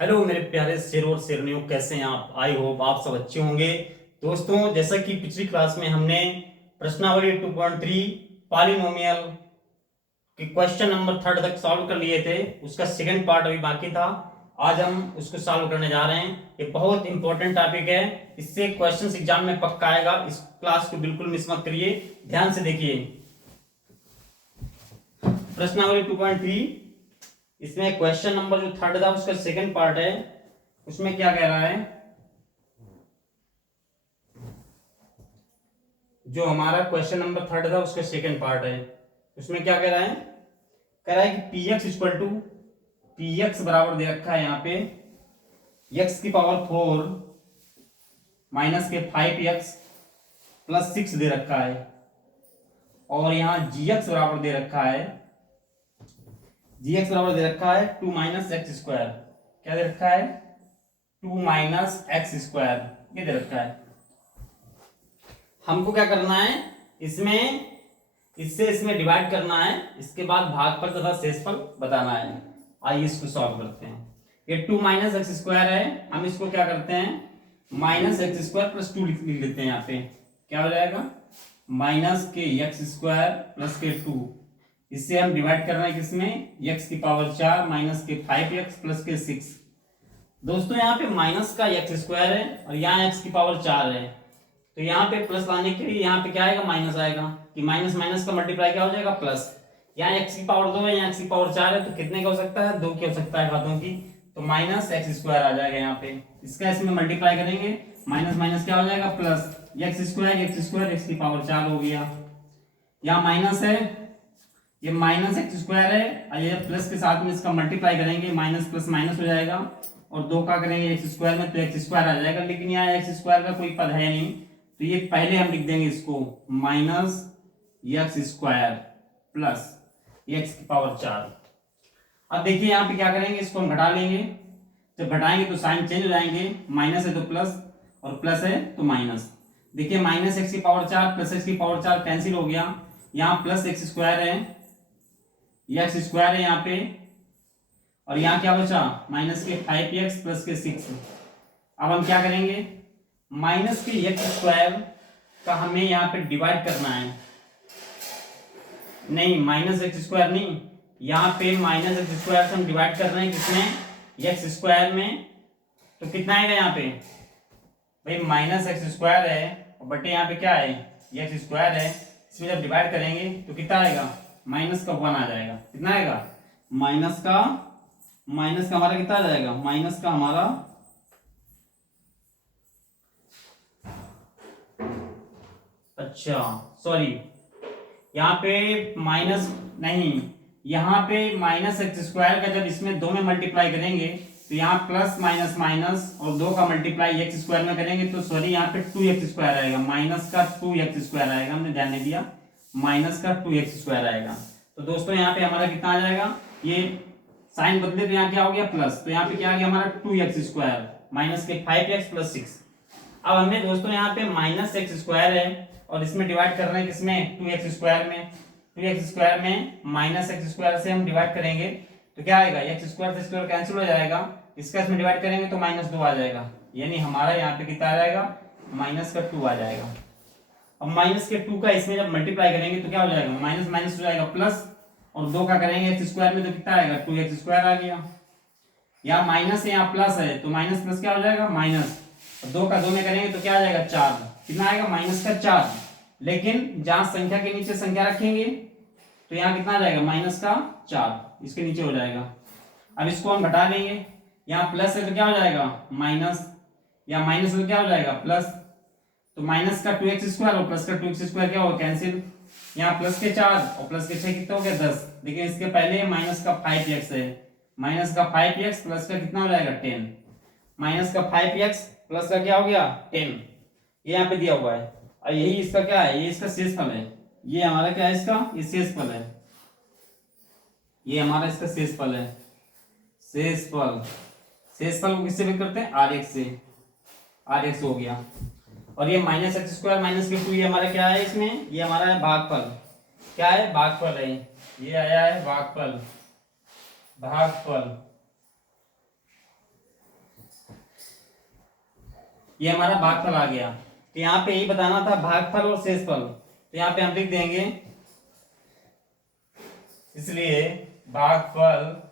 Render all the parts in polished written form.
Hello मेरे प्यारे शेर और शेरनियों, कैसे हैं आप? आई होप आप सब अच्छे होंगे। दोस्तों, जैसा कि पिछली क्लास में हमने प्रश्नावली 2.3 पॉलिनोमियल के क्वेश्चन नंबर 3 तक सॉल्व कर लिए थे, उसका सेकंड पार्ट अभी बाकी था। आज हम उसको सॉल्व करने जा रहे हैं। ये बहुत इंपॉर्टेंट टॉपिक है, इससे क्वेश्चन एग्जाम में पक्का आएगा। इस क्लास को बिल्कुल मिस मत करिए, ध्यान से देखिए। प्रश्नावली 2.3, इसमें क्वेश्चन नंबर जो 3 था उसका सेकंड पार्ट है। उसमें क्या कह रहा है, जो हमारा क्वेश्चन नंबर 3 था उसका सेकंड पार्ट है। उसमें क्या कह रहा है, कह रहा है कि p x equal to p x बराबर दे रखा है यहाँ पे एक्स की पावर 4 माइनस के 5x प्लस 6 दे रखा है। और यहाँ जी एक्स बराबर दे रखा है, जी एक्स बराबर दे रखा है 2 माइनस एक्स स्क्वायर। क्या दे रखा है? 2 माइनस एक्स स्क्वायर, ये दे रखा है। हमको क्या करना है, इसमें इससे इसमें डिवाइड करना है, इसके बाद भागफल तथा शेषफल बताना है। आइए इसको सॉल्व करते हैं। ये 2 माइनस एक्स स्क्वायर है, हम इसको क्या करते हैं, माइनस एक्स स्क्वायर प्लस 2 लिख लेते हैं। यहाँ पे क्या हो जाएगा, माइनस के एक्स स्क्वायर प्लस के 2। इससे हम डिवाइड कर रहे हैं किसमें, एक्स की पावर 4 माइनस के 5x प्लस के 6। दोस्तों यहाँ पे माइनस का एक्स स्क्वायर है और यहाँ एक्स की पावर 4 है, तो यहाँ पे प्लस लाने के लिए यहाँ पे क्या आएगा, माइनस आएगा। कि माइनस माइनस का मल्टीप्लाई क्या हो जाएगा, प्लस। यहाँ एक्स की पावर 2 है, यहाँ एक्स की पावर 4 है, तो कितने का हो सकता है, 2 की हो सकता है घातों की। तो माइनस एक्स स्क्वायर आ जाएगा यहाँ पे। इसका इसमें मल्टीप्लाई करेंगे, माइनस माइनस क्या हो जाएगा, प्लस। एक्स स्क्वायर एक्स की पावर 4 हो गया। यहाँ माइनस है, ये माइनस एक्स स्क्वायर है और ये प्लस के साथ में इसका मल्टीप्लाई करेंगे, माइनस प्लस माइनस हो जाएगा। और 2 का करेंगे एक्स स्क्वायर में तो एक्स स्क्वायर आ जाएगा, लेकिन यहाँ एक्स स्क्वायर का कोई पद है नहीं, तो ये पहले हम लिख देंगे इसको minus x square plus x की पावर 4। अब देखिए यहाँ पे क्या करेंगे, इसको हम घटा लेंगे। जब घटाएंगे तो साइन चेंज हो जाएंगे, माइनस है तो प्लस और प्लस है तो माइनस। देखिए माइनस एक्स की पावर 4 प्लस एक्स की पावर 4 कैंसिल हो गया। यहाँ प्लस एक्स स्क्वायर है, एक्स स्क्वायर है यहाँ पे, और यहाँ क्या बचा, माइनस के 5x प्लस के 6। अब हम क्या करेंगे, माइनस के एक्स स्क्वायर का हमें यहाँ पे डिवाइड करना है। नहीं, माइनस एक्स स्क्वायर नहीं, यहाँ पे माइनस एक्स स्क्वायर से हम डिवाइड कर रहे हैं किसमें, एक्स स्क्वायर में। तो कितना आएगा यहाँ पे, भाई माइनस एक्स स्क्वायर है और बटे यहाँ पे क्या है, एक्स स्क्वायर है। इसमें जब डिवाइड करेंगे तो कितना आएगा, माइनस का 1 आ जाएगा। कितना आएगा, माइनस का हमारा कितना आ जाएगा, माइनस का हमारा, अच्छा सॉरी, यहाँ पे माइनस नहीं, यहाँ पे माइनस एक्स स्क्वायर का जब इसमें 2 में मल्टीप्लाई करेंगे तो यहाँ प्लस माइनस माइनस और 2 का मल्टीप्लाई एक्स स्क्वायर में करेंगे तो सॉरी यहाँ पे 2x स्क्वायर आएगा, माइनस का 2x स्क्वायर आएगा। हमने ध्यान नहीं दिया, माइनस का 2x स्क्वायर आएगा। तो दोस्तों यहाँ पे हमारा कितना आ जाएगा, ये साइन बदले तो यहाँ क्या हो गया, प्लस। तो यहाँ पे क्या आ गया हमारा 2x स्क्वायर माइनस के 5x प्लस 6। अब हमने दोस्तों यहाँ पे माइनस एक्स स्क्वायर है और इसमें डिवाइड कर रहे हैं किसमें, 2x स्क्वायर में। 2x स्क्वायर में माइनस एक्स स्क्वायर से हम डिवाइड करेंगे तो क्या आएगा, एक्स स्क्वायर से स्क्वायर कैंसिल हो जाएगा, इसका इसमें डिवाइड करेंगे तो माइनस 2 आ जाएगा। यानी हमारा यहाँ पे कितना आ जाएगा, माइनस का 2 आ जाएगा। अब माइनस के 2 का इसमें जब मल्टीप्लाई करेंगे तो क्या हो जाएगा, माइनस माइनस हो जाएगा प्लस, और 2 का करेंगे एक्स स्क्वायर में तो कितना आएगा, 2x स्क्वायर आ गया। यहाँ माइनस है यहाँ प्लस है, तो माइनस प्लस क्या हो जाएगा, माइनस। 2 का 2 में करेंगे तो क्या आ जाएगा, 4। कितना आएगा, माइनस का 4। लेकिन जहां संख्या के नीचे संख्या रखेंगे तो यहाँ कितना आ जाएगा, माइनस का 4 इसके नीचे हो जाएगा। अब इसको हम घटा लेंगे, यहाँ प्लस है तो क्या हो जाएगा, माइनस, यहाँ माइनस है तो क्या हो जाएगा, प्लस। तो माइनस का 2x स्क्वायर और प्लस का 2x स्क्वायर क्या होगा, कैंसिल। यहाँ प्लस के 4 और प्लस के 6 कितना हो गया, 10। लेकिन इसके पहले माइनस का 5x है, माइनस का 5x प्लस का कितना हो जाएगा, 10। माइनस का 5x प्लस का क्या हो गया, 10। ये यहाँ पे दिया हुआ है और यही इसका क्या है, ये इसका शेषफल है। ये हमारा क्या है, इसका ये शेषफल है, ये हमारा इसका शेषफल है। शेषफल को किससे भी करते हैं, rx से, rx हो गया। और ये माइनस एक्स स्क्वायर माइनस के 2 ये हमारा क्या है, इसमें ये हमारा है भागफल। क्या है, भागफल है, ये आया है भागफल। ये हमारा भागफल आ गया। तो यहाँ पे यही बताना था भागफल और शेषफल, तो यहाँ पे हम लिख देंगे, इसलिए भागफल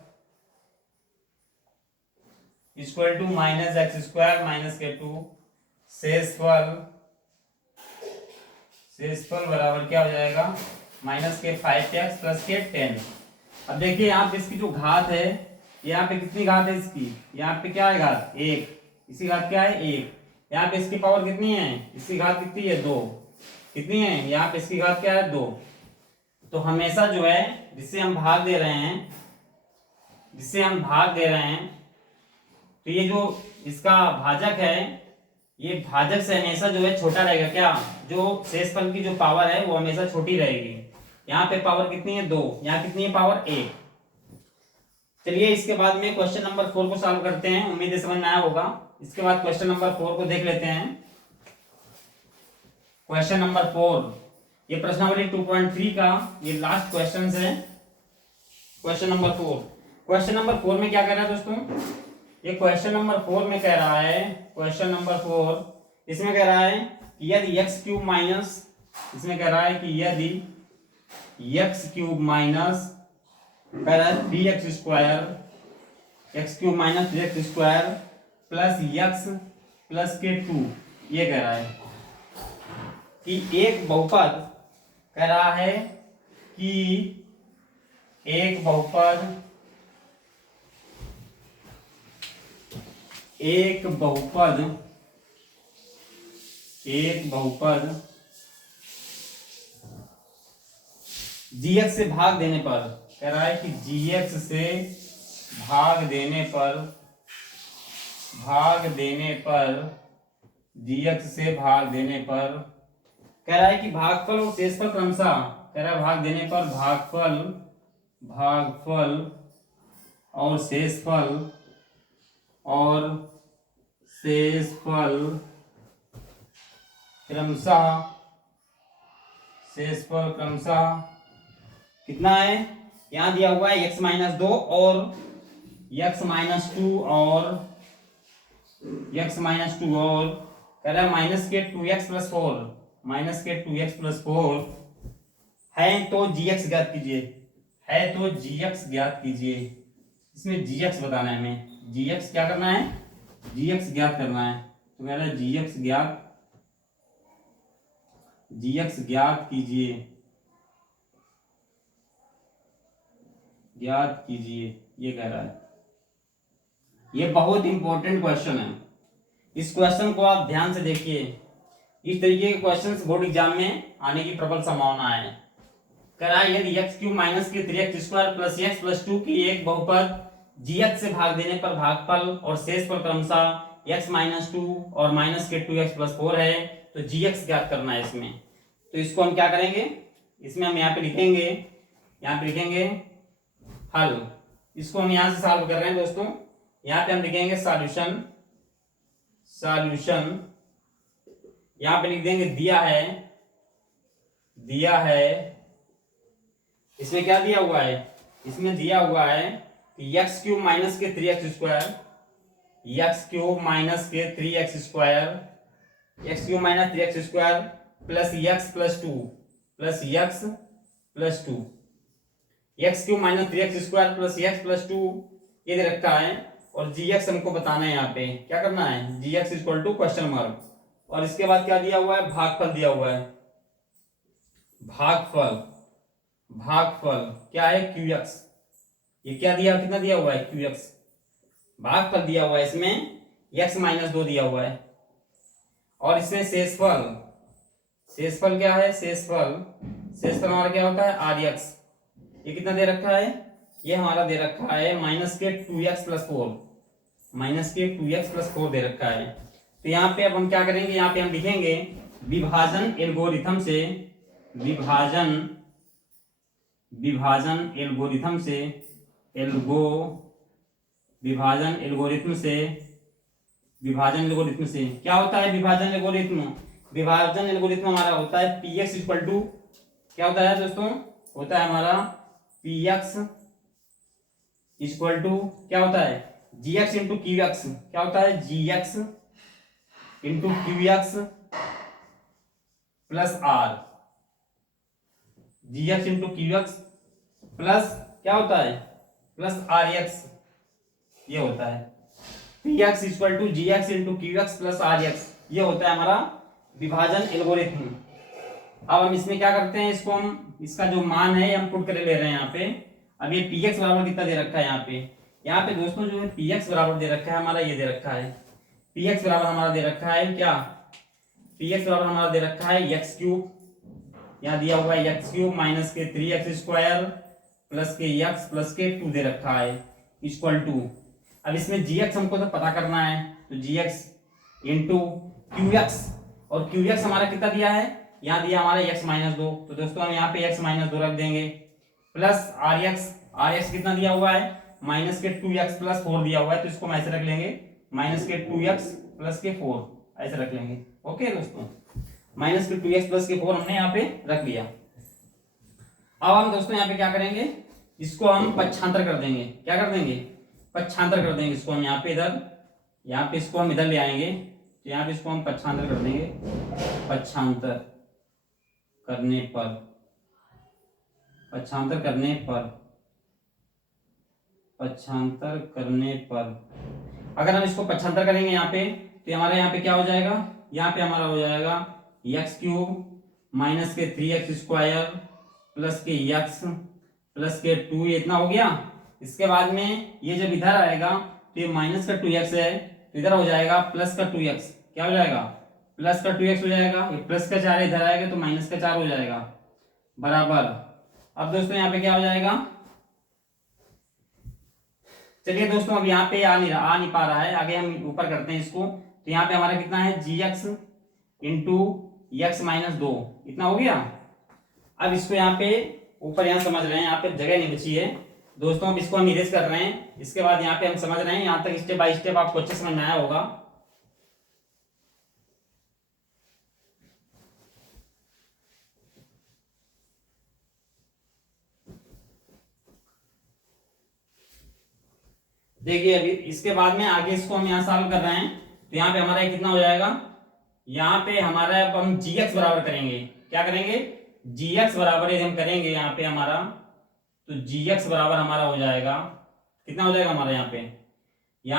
equal to minus x square minus k two, शेषफल बराबर क्या हो जाएगा, माइनस के 5x प्लस के 10। अब देखिए यहाँ पे इसकी जो घात है, यहाँ पे कितनी घात है इसकी, यहाँ पे क्या है घात, एक, इसी घात क्या है एक, यहाँ पे इसकी पावर कितनी है, इसकी घात कितनी है, दो, कितनी है, यहाँ पे इसकी घात क्या है, दो। तो हमेशा जो है जिससे हम भाग दे रहे हैं, तो ये जो इसका भाजक है, ये भाजक से हमेशा जो है छोटा रहेगा, क्या, जो शेषफल की जो पावर है वो हमेशा छोटी रहेगी। यहाँ पे पावर कितनी है, दो, यहाँ कितनी है, पावर एक। चलिए इसके बाद में क्वेश्चन नंबर 4 को सॉल्व करते हैं, उम्मीद है समझ में आया होगा। इसके बाद क्वेश्चन नंबर 4 को देख लेते हैं। क्वेश्चन नंबर 4, ये प्रश्नावली 2.3 का ये लास्ट क्वेश्चन है। क्वेश्चन नंबर 4 में क्या कर रहा है दोस्तों, ये क्वेश्चन नंबर 4 में कह रहा है, क्वेश्चन नंबर 4 इसमें कह रहा है कि यदि एक्स क्यूब माइनस, इसमें कह रहा है कि यदि एक्स क्यूब माइनस कह रहा है 3x square, x cube minus 3x square plus x plus के 2, ये कह रहा है कि एक बहुपद, कह रहा है कि एक बहुपद gx से भाग देने पर, कह रहा है कि gx से भाग देने पर कह रहा है कि भागफल और शेषफल क्रमशः, कह रहा है भाग देने पर भागफल और शेषफल क्रमशः कितना है, यहाँ दिया हुआ है x माइनस 2 और x माइनस 2 और कह रहा है माइनस के 2x प्लस 4 है, तो gx ज्ञात कीजिए, इसमें gx बताना है हमें, gx क्या करना है, gx ज्ञात करना है। तो कह रहा है gx ज्ञात कीजिए, ये कह रहा है। ये बहुत इंपॉर्टेंट क्वेश्चन है, इस क्वेश्चन को आप ध्यान से देखिए। इस तरीके के क्वेश्चंस बोर्ड एग्जाम में आने की प्रबल संभावना है। कह रहा है यदि एक्स क्यूब माइनस के 3x square plus x plus 2 की एक बहुपद gx से भाग देने पर भागफल और शेषफल क्रमशः x माइनस 2 और माइनस के 2x प्लस 4 है, तो gx ज्ञात करना है इसमें। तो इसको हम क्या करेंगे, इसमें हम यहाँ पे लिखेंगे हल। इसको हम यहाँ से सॉल्व कर रहे हैं दोस्तों, यहाँ पे हम लिखेंगे सॉल्यूशन, यहाँ पे लिख देंगे दिया है, इसमें क्या दिया हुआ है, इसमें दिया हुआ है कि एक्स क्यूब माइनस के 3x square, plus x plus 2 x cube minus 3x square plus x plus 2 ये दे रखा है, और gx हमको बताना है। यहाँ पे क्या करना है, gx equal to question mark, और इसके बाद क्या दिया हुआ है, भागफल दिया हुआ है। भागफल क्या है, qx, ये क्या दिया, कितना दिया हुआ है, qx, भागफल दिया हुआ है, इसमें x माइनस 2 दिया हुआ है, और इसमें शेषफल क्या है, शेषफल हमारा क्या होता है, rx, ये कितना दे रखा है, ये हमारा दे रखा है माइनस के 2x प्लस 4 दे रखा है। तो यहाँ पे अब हम क्या करेंगे, यहाँ पे हम लिखेंगे विभाजन एल्गोरिथम से क्या होता है, विभाजन एल्गोरिथम हमारा होता है px इक्वल टू, क्या होता है दोस्तों, होता है हमारा px इक्वल टू क्या होता है, gx इंटू qx, क्या होता है, gx into q x plus r, g x into q x plus क्या होता है प्लस आर एक्स, ये होता है p x equal to g x into q x plus r x, ये होता है हमारा विभाजन एल्गोरिथम। अब हम इसमें क्या करते हैं, इसको हम इसका जो मान है हम पुट कर ले रहे हैं यहाँ पे। अब ये पी एक्स बराबर कितना दे रखा है यहाँ पे दोस्तों जो है पी एक्स बराबर दे रखा है हमारा, ये दे रखा है पी एक्स बराबर हमारा दे रखा है क्या, पी एक्स बराबर हमारा दे रखा है एक्स क्यूब, यहाँ दिया हुआ है एक्स क्यूब माइनस के 3x स्क्वायर प्लस के एक्स प्लस के 2 दे रखा है इक्वल टू। अब इसमें जी एक्स हमको तो पता करना है, तो जी एक्स इंटू क्यू एक्स, और क्यू एक्स हमारा कितना दिया है, यहाँ दिया हमारा x माइनस 2, तो दोस्तों हम यहाँ पे x माइनस 2 रख देंगे प्लस आर एक्स कितना दिया हुआ है माइनस के 2x प्लस 4 दिया हुआ है, तो इसको हम ऐसे रख लेंगे माइनस के 2x प्लस के 4 ऐसे रख लेंगे। ओके दोस्तों, माइनस के 2x प्लस के 4 हमने यहाँ पे रख लिया। अब हम दोस्तों यहाँ पे क्या करेंगे, इसको हम पक्षांतर कर देंगे, क्या कर देंगे पक्षांतर कर देंगे, इसको हम यहाँ पे इधर, यहाँ पे इसको हम इधर ले आएंगे, तो यहाँ पे इसको हम पक्षांतर कर देंगे, पक्षांतर करने पर, पक्षांतर करने पर, पक्षांतर करने पर अगर हम इसको पक्षांतर करेंगे यहाँ पे, तो हमारे यहाँ पे क्या हो जाएगा, यहाँ पे हमारा हो जाएगा एक्स क्यूब माइनस के 3x स्क्वायर प्लस के एक्स प्लस के 2, ये इतना हो गया। इसके बाद में ये जब इधर आएगा तो ये माइनस का 2x है, तो इधर हो जाएगा प्लस का 2x, क्या हो जाएगा प्लस का 2x हो जाएगा, ये प्लस का 4 इधर आएगा तो माइनस का 4 हो जाएगा बराबर। अब दोस्तों यहाँ पे क्या हो जाएगा, चलिए दोस्तों अब यहाँ पे आ नहीं पा रहा है, आगे हम ऊपर करते हैं इसको, तो यहाँ पे हमारा कितना है जी एक्स इंटू एक्स माइनस 2, इतना हो गया। अब इसको यहाँ पे ऊपर यहाँ समझ रहे हैं, यहाँ पे जगह नहीं बची है दोस्तों, अब इसको हम इरेज कर रहे हैं, इसके बाद यहाँ पे हम समझ रहे हैं, यहाँ तक स्टेप बाय स्टेप आपको अच्छे समझ में आया होगा। देखिए अभी इसके बाद में आगे इसको हम यहाँ सॉल्व कर रहे हैं, तो यहाँ पे हमारा कितना हो जाएगा, यहाँ पे हमारा अब हम जी एक्स बराबर करेंगे, क्या करेंगे जी एक्स बराबर यदि हम करेंगे यहाँ पे हमारा, तो जी एक्स बराबर हमारा हो जाएगा, कितना हो जाएगा हमारा यहाँ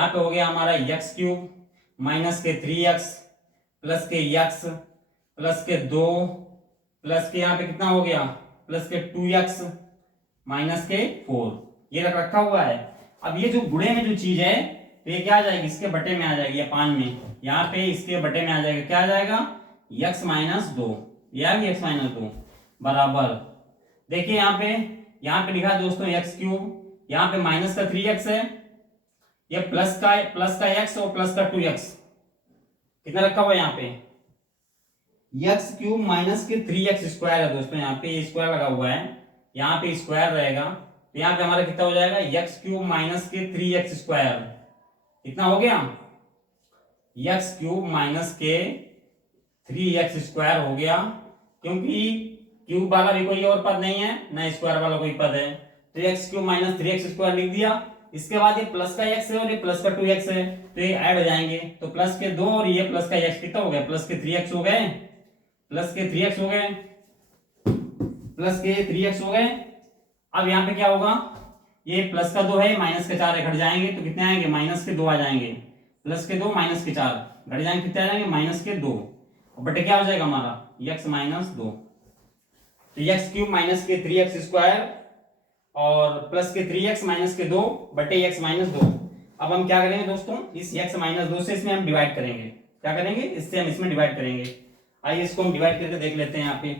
पे हो गया हमारा एक्स क्यूब माइनस के 3x प्लस के एक्स प्लस के 2 प्लस के यहाँ पे कितना हो गया प्लस के 2x माइनस के 4, ये रखा हुआ है। अब ये जो गुणे में जो चीज है तो ये क्या आ जाएगी, इसके बटे में आ जाएगी, या पान में यहाँ पे इसके बटे में आ जाएगा, क्या आ जाएगा x माइनस 2, ये आ गया x माइनस 2 बराबर। देखिए यहाँ पे लिखा दोस्तों एक्स क्यूब, यहाँ पे माइनस का 3x है, ये प्लस का x और प्लस का 2x, कितना रखा हुआ है यहाँ पे एक्स क्यूब माइनस के 3x स्क्वायर है दोस्तों, यहाँ पे स्क्वायर लगा हुआ है, यहाँ पे स्क्वायर रहेगा, तो यहाँ पे हमारा कितना हो जाएगा एक्स क्यूब माइनस के 3x स्क्वायर, कितना हो गया एक्स क्यूब माइनस के 3x स्क्वायर हो गया, क्योंकि क्यूब वाला भी कोई और पद नहीं है ना स्क्वायर वाला कोई पद है, तो x cube minus 3x square लिख दिया। इसके बाद ये प्लस का x है और ये प्लस का 2x है, तो ये ऐड हो जाएंगे, तो प्लस के 2 और ये प्लस का x कितना हो गया प्लस के 3x हो गए, प्लस के 3x हो गए, प्लस के 3x हो गए। अब यहाँ पे क्या होगा, ये प्लस का 2 है माइनस के 4 घट जाएंगे, तो कितने आएंगे माइनस के 2 आ जाएंगे, प्लस के 2 माइनस के 4 घट जाएंगे, कितने आ जाएंगे माइनस के 2, बटे क्या हो जाएगा हमारा x माइनस 2, तो एक्स क्यूब माइनस के 3x स्क्वायर और प्लस के 3x माइनस के 2 बटे x माइनस 2। अब हम क्या करेंगे दोस्तों, इस x माइनस 2 से इसमें हम डिवाइड करेंगे, क्या करेंगे इससे हम इसमें डिवाइड करेंगे। आइए इसको हम डिवाइड करके देख लेते हैं यहाँ पे।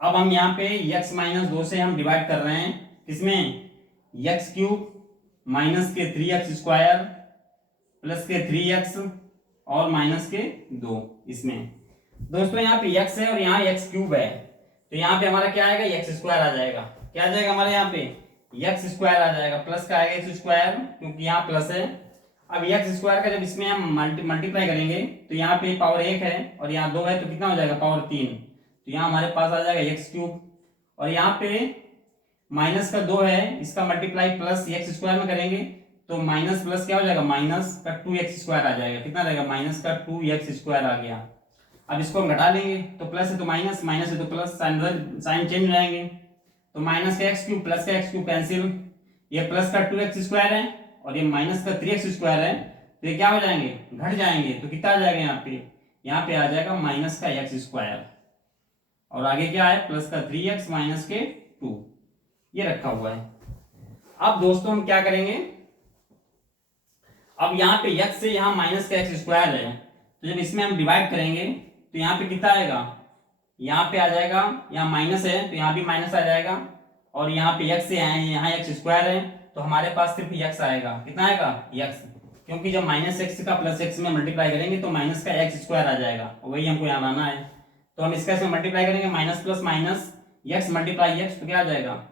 अब हम यहाँ पे x माइनस 2 से हम डिवाइड कर रहे हैं, किसमें एक्स क्यूब माइनस के 3x स्क्वायर प्लस के 3x और माइनस के 2, इसमें दोस्तों यहाँ पे x है और यहाँ x क्यूब है, तो यहाँ पे हमारा क्या आएगा x स्क्वायर आ जाएगा, क्या आ जाएगा हमारे यहाँ पे x स्क्वायर आ जाएगा, प्लस का आएगा x स्क्वायर क्योंकि यहाँ प्लस है। अब x स्क्वायर का जब इसमें हम मल्टीप्लाई करेंगे तो यहाँ पे पावर 1 है और यहाँ 2 है, तो कितना हो जाएगा पावर 3, तो यहाँ हमारे पास आ जाएगा एक्स क्यूब, और यहाँ पे माइनस का 2 है, इसका मल्टीप्लाई प्लस एक्स स्क्वायर में करेंगे तो माइनस प्लस क्या हो जाएगा, माइनस का 2x² आ जाएगा। कितना रहेगा, माइनस का 2x² आ गया। अब इसको हम घटा लेंगे तो प्लस है तो माइनस, माइनस है तो प्लस, साइन चेंज हो जाएंगे। तो माइनस का x³ प्लस का x³ कैंसिल, ये प्लस का 2x² है और ये माइनस का 3x² है, तो ये क्या हो जाएंगे, घट जाएंगे। तो कितना आ जाएगा यहाँ पे आ जाएगा माइनस का x² और आगे क्या है, प्लस का 3x माइनस के 2, ये रखा हुआ है। अब दोस्तों हम क्या करेंगे, अब यहाँ पे x से यहाँ माइनस का x² है, तो जब इसमें हम डिवाइड करेंगे तो यहाँ पे कितना आएगा, यहाँ पे आ जाएगा, यहाँ माइनस है तो यहाँ भी माइनस आ जाएगा, और यहाँ पे x से यहाँ x² है तो हमारे पास सिर्फ x आएगा। कितना आएगा, x, क्योंकि जब माइनस एक्स का प्लस एक्स में मल्टीप्लाई करेंगे तो माइनस का x² आ जाएगा, वही हमको यहाँ लाना है। तो हम इसका इसमें मल्टीप्लाई करेंगे, minus plus minus x multiply x, तो क्या आ जाएगा,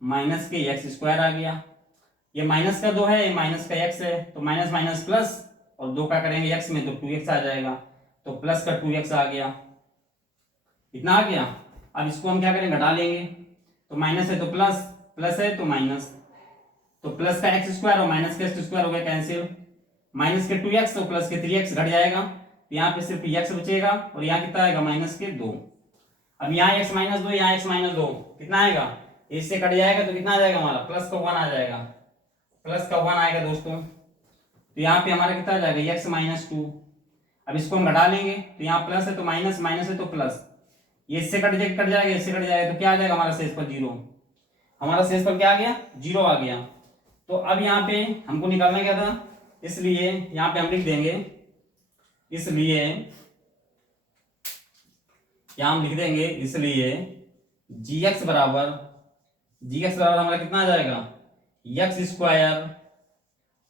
माइनस के x² आ गया। ये माइनस का 2 है, ये माइनस का x है, तो माइनस माइनस प्लस, और 2 का करेंगे x में तो 2x आ जाएगा, तो प्लस का 2x आ गया। इतना आ गया। अब इसको हम क्या करेंगे, घटा लेंगे, तो माइनस है तो प्लस, प्लस है तो माइनस, तो प्लस का x² और माइनस का x² हो गया कैंसिल, माइनस के 2x तो प्लस के 3x घट जाएगा, तो यहाँ पे सिर्फ x बचेगा और यहाँ कितना आएगा, माइनस के 2। अब यहाँ x माइनस 2, यहाँ x माइनस 2, कितना आएगा, इससे कट जाएगा तो कितना आ जाएगा हमारा, प्लस का 1 आ जाएगा, प्लस का 1 आएगा दोस्तों। तो यहाँ पे हमारा कितना आ जाएगा, x माइनस 2। अब इसको हम घटा लेंगे तो यहाँ प्लस है तो माइनस, माइनस है तो प्लस, ये इससे कट जाएगा, इससे कट जाएगा, तो क्या आ जाएगा हमारा शेष पर 0, हमारा शेष पर क्या आ गया, 0 आ गया। तो अब यहाँ पे हमको निकालना क्या था, इसलिए यहाँ पे हम लिख देंगे, इसलिए यहाँ हम लिख देंगे, इसलिए gx बराबर हमारा कितना आ जाएगा, x²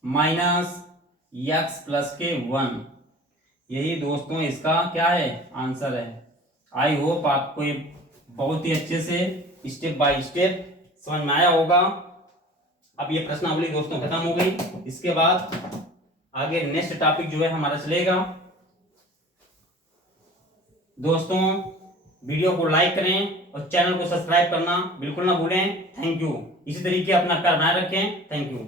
माइनस x प्लस के 1। यही दोस्तों इसका क्या है, आंसर है। आई होप आपको ये बहुत ही अच्छे से स्टेप बाय स्टेप समझ में आया होगा। अब ये प्रश्नावली दोस्तों खत्म हो गई, इसके बाद आगे नेक्स्ट टॉपिक जो है हमारा चलेगा। दोस्तों वीडियो को लाइक करें और चैनल को सब्सक्राइब करना बिल्कुल ना भूलें। Thank you. इसी तरीके अपना प्यार बनाए रखें। Thank you.